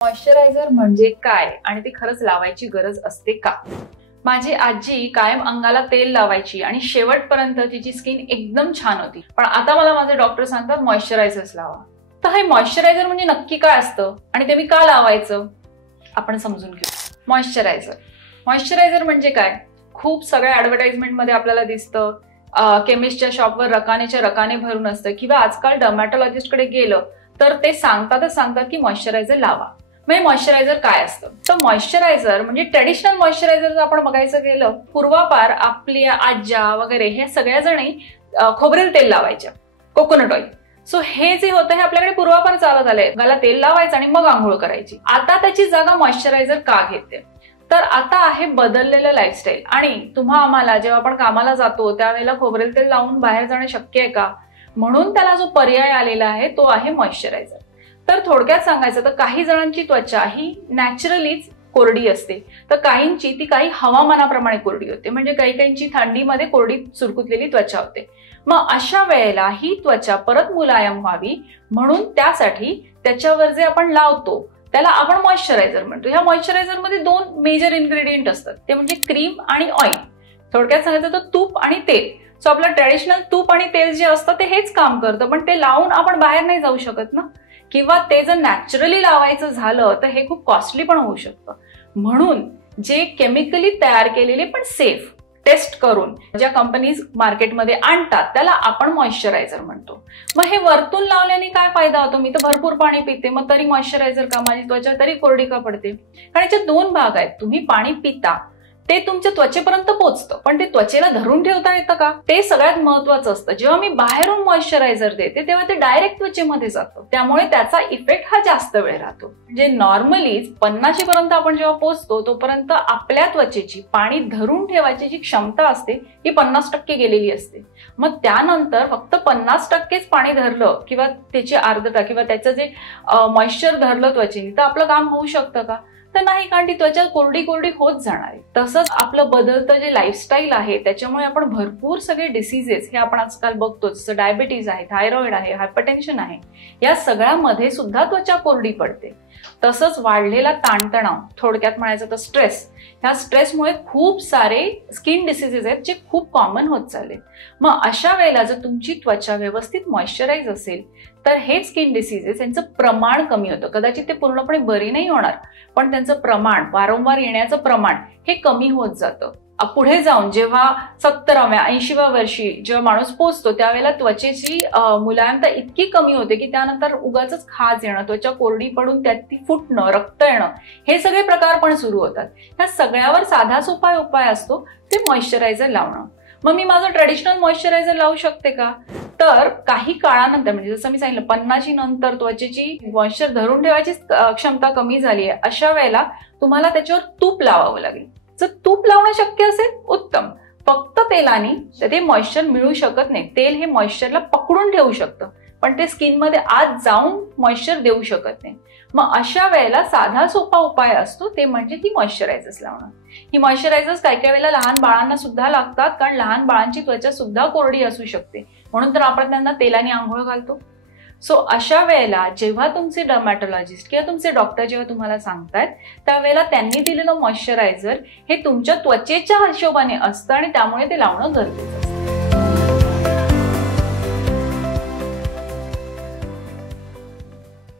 Moisturiser म्हणजे काय आणि ते खरंच लावायची गरज असते का? माझी आजी कायम अंगाला तेल लावायची आणि शेवटपर्यंत तिची स्किन एकदम छान होती. पण आता मला माझे डॉक्टर सांगतात मॉइश्चरायझर्स लावा. तर हे मॉइश्चरायझर म्हणजे नक्की काय असतं आणि ते मी का लावायचं आपण समजून घेऊ. मॉइश्चरायझर म्हणजे काय? खूप सगळ्या ऍडव्हर्टाइजमेंटमध्ये आपल्याला दिसतं. केमिस्टच्या शॉपवर रकानेच्या रकाने भरून असतं किंवा आजकाल डर्मॅटॉलॉजिस्टकडे गेलं तर ते सांगतात की मॉइश्चरायझर लावा. म्हणजे मॉइश्चरायझर काय असतं? तर मॉइश्चरायझर म्हणजे ट्रेडिशनल मॉइश्चरायझर आपण बघायचं गेलं, पूर्वापार आपल्या आज्या वगैरे हे सगळ्या जणी खोबरेल तेल लावायच्या, कोकोनट ऑइल. सो हे जे होतं हे आपल्याकडे पूर्वापार चालत आलंय. गला तेल लावायचं आणि मग आंघोळ करायची. आता त्याची जागा मॉइश्चरायझर का घेते? तर आता आहे बदललेलं लाईफस्टाईल आणि तुम्हा आम्हाला जेव्हा आपण कामाला जातो त्यावेळेला खोबरेल तेल लावून बाहेर जाणं शक्य आहे का? म्हणून त्याला जो पर्याय आलेला आहे तो आहे मॉइश्चरायझर. तर थोडक्यात सांगायचं तर काही जणांची त्वचा ही नॅचरलीच कोरडी असते, तर काहींची ती काही हवामानाप्रमाणे कोरडी होते. म्हणजे काहींची थंडीमध्ये कोरडी सुरकुतलेली त्वचा होते. मग अशा वेळेला ही त्वचा परत मुलायम व्हावी म्हणून त्यासाठी त्याच्यावर जे आपण लावतो त्याला आपण मॉइश्चरायझर म्हणतो. ह्या मॉइश्चरायझर मध्ये दोन मेजर इन्ग्रेडियंट असतात, ते म्हणजे क्रीम आणि ऑइल. थोडक्यात सांगायचं तर तूप आणि तेल. सो आपलं ट्रेडिशनल तूप आणि तेल जे असतं ते हेच काम करतं, पण ते लावून आपण बाहेर नाही जाऊ शकत ना, किंवा ते जर नॅचरली लावायचं झालं तर हे खूप कॉस्टली पण होऊ शकतं. म्हणून जे केमिकली तयार केलेले पण सेफ टेस्ट करून ज्या कंपनीज मार्केटमध्ये आणतात त्याला आपण मॉइश्चरायझर म्हणतो. मग हे वरतून लावल्याने काय फायदा होतो? मी तर भरपूर पाणी पिते, मग तरी मॉइश्चरायझर का? माझी त्वचा तरी कोरडी का पडते? कारण याचे दोन भाग आहेत. तुम्ही पाणी पिता ते तुमच्या त्वचेपर्यंत पोहोचतं, पण ते त्वचेला धरून ठेवता येतं का? ते सगळ्यात महत्वाचं असतं. जेव्हा मी बाहेरून मॉइश्चरायझर देते तेव्हा ते डायरेक्ट त्वचेमध्ये जातं, त्यामुळे त्याचा इफेक्ट हा जास्त वेळ राहतो. म्हणजे नॉर्मली 50 पर्यंत आपण जेव्हा पोहोचतो तोपर्यंत आपल्या त्वचेची पाणी धरून ठेवायची जी क्षमता असते ही 50% गेलेली असते. मग त्यानंतर फक्त 50%च पाणी धरलं किंवा त्याची आर्द्रता किंवा त्याचं जे मॉइश्चर धरलं त्वचेने तर आपलं काम होऊ शकतं का? तर नाही, कारण ती त्वचा कोरडी होत जाणार आहे. तसंच आपलं बदलतं जे लाईफस्टाईल आहे त्याच्यामुळे आपण भरपूर सगळे डिसीजेस हे आपण आजकाल बघतो, जसं डायबिटीज आहे, थायरॉइड आहे, हायपरटेन्शन आहे, या सगळ्यामध्ये सुद्धा त्वचा कोरडी पडते. तसंच वाढलेला ताणतणाव, थोडक्यात म्हणायचं तर स्ट्रेस, ह्या स्ट्रेसमुळे खूप सारे स्किन डिसीजेस आहेत जे खूप कॉमन होत चालले. मग अशा वेळेला जर तुमची त्वचा व्यवस्थित मॉइश्चराईज असेल तर हे स्किन डिसीजेस यांचं प्रमाण कमी होतं. कदाचित ते पूर्णपणे बरे नाही होणार, पण त्यांचं प्रमाण, वारंवार येण्याचं प्रमाण हे कमी होत जातं. पुढे जाऊन जेव्हा 70व्या 80व्या वर्षी जेव्हा माणूस पोहोचतो त्यावेळेला त्वचेची मुलायमता इतकी कमी होते की त्यानंतर उगाच खाज येणं, त्वचा कोरडी पडून त्यात ती फुटणं, रक्त येणं, हे सगळे प्रकार पण सुरू होतात. ह्या सगळ्यावर साधा सोपा उपाय असतो ते मॉइश्चरायझर लावणं. मग मी माझं ट्रेडिशनल मॉइश्चरायझर लावू शकते का? तर काही काळानंतर, म्हणजे जसं मी सांगितलं 50 नंतर त्वचेची मॉइश्चर धरून ठेवायची क्षमता कमी झाली आहे, अशा वेळेला तुम्हाला त्याच्यावर तूप लावावं लागेल. जर तूप लावणं शक्य असेल उत्तम. फक्त तेलाने ते मॉइश्चर मिळू शकत नाही. तेल हे मॉइश्चरला पकडून ठेवू शकतं, पण ते स्किनमध्ये आत जाऊन मॉइश्चर देऊ शकत नाही. मग अशा वेळेला साधा सोपा उपाय असतो ते म्हणजे ही मॉइश्चरायझर्स लावणं. ही मॉइश्चरायझर्स काही वेळेला लहान बाळांना सुद्धा लागतात, कारण लहान बाळांची त्वचा सुद्धा कोरडी असू शकते, म्हणून तर आपण त्यांना तेलाने आंघोळ घालतो. सो अशा वेळेला जेव्हा तुमचे डर्मॅटॉलॉजिस्ट किंवा तुमचे डॉक्टर जेव्हा तुम्हाला सांगतायत त्यावेळेला त्यांनी दिलेलं मॉइश्चरायझर हे तुमच्या त्वचेच्या हिशोबाने असतं आणि त्यामुळे ते लावणं गरजेचं असतं.